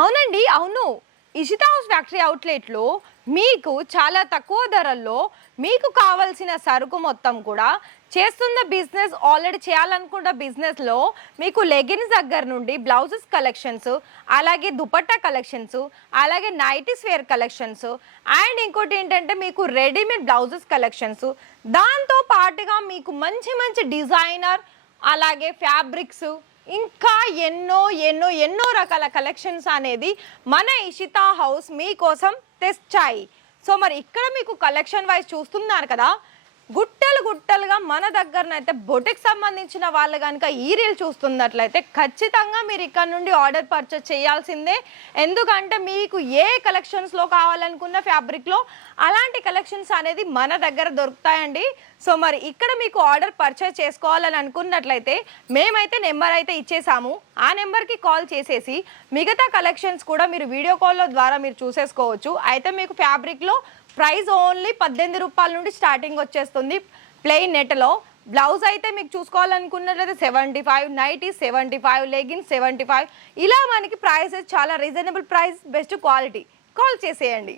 అవునండి. అవును. Ishita house factory అవుట్‌లెట్‌లో మీకు చాలా తక్కువ ధరల్లో మీకు కావాల్సిన సరుకు మొత్తం కూడా చేస్తున్న బిజినెస్ ఆల్రెడీ చేయాలనుకున్న బిజినెస్‌లో మీకు లెగిన్స్ దగ్గర నుండి బ్లౌజెస్ కలెక్షన్స్, అలాగే దుపట్టా కలెక్షన్స్, అలాగే నైటీస్ వేర్ కలెక్షన్స్ అండ్ ఇంకోటేంటంటే మీకు రెడీమేడ్ బ్లౌజెస్ కలెక్షన్స్, దాంతో పాటుగా మీకు మంచి మంచి డిజైనర్ అలాగే ఫ్యాబ్రిక్స్ ఇంకా ఎన్నో రకాల కలెక్షన్స్ అనేది మన ఇషితా హౌస్ మీకోసం తెచ్చాయి. సో మరి ఇక్కడ మీకు కలెక్షన్ వైజ్ చూస్తున్నారు కదా, గుట్టలు గుట్టలుగా మన దగ్గరనైతే బొటిక్ సంబంధించిన వాళ్ళు కనుక ఈ రీల్ చూస్తున్నట్లయితే ఖచ్చితంగా మీరు ఇక్కడ నుండి ఆర్డర్ పర్చేస్ చేయాల్సిందే. ఎందుకంటే మీకు ఏ కలెక్షన్స్లో కావాలనుకున్న ఫ్యాబ్రిక్లో అలాంటి కలెక్షన్స్ అనేది మన దగ్గర దొరుకుతాయండి. సో మరి ఇక్కడ మీకు ఆర్డర్ పర్చేస్ చేసుకోవాలని అనుకున్నట్లయితే మేమైతే నెంబర్ అయితే ఇచ్చేసాము. ఆ నెంబర్కి కాల్ చేసేసి మిగతా కలెక్షన్స్ కూడా మీరు వీడియో కాల్ ద్వారా మీరు చూసేసుకోవచ్చు. అయితే మీకు ఫ్యాబ్రిక్లో ప్రైస్ ఓన్లీ 18 రూపాయల నుండి స్టార్టింగ్ వచ్చేస్తుంది. ప్లెయిన్ నెట్లో బ్లౌజ్ అయితే మీకు చూసుకోవాలనుకున్నట్లయితే 75, నైటీ 75, లెగిన్స్ 75, ఇలా మనకి ప్రైసెస్ చాలా reasonable price, best quality. Call చేసేయండి.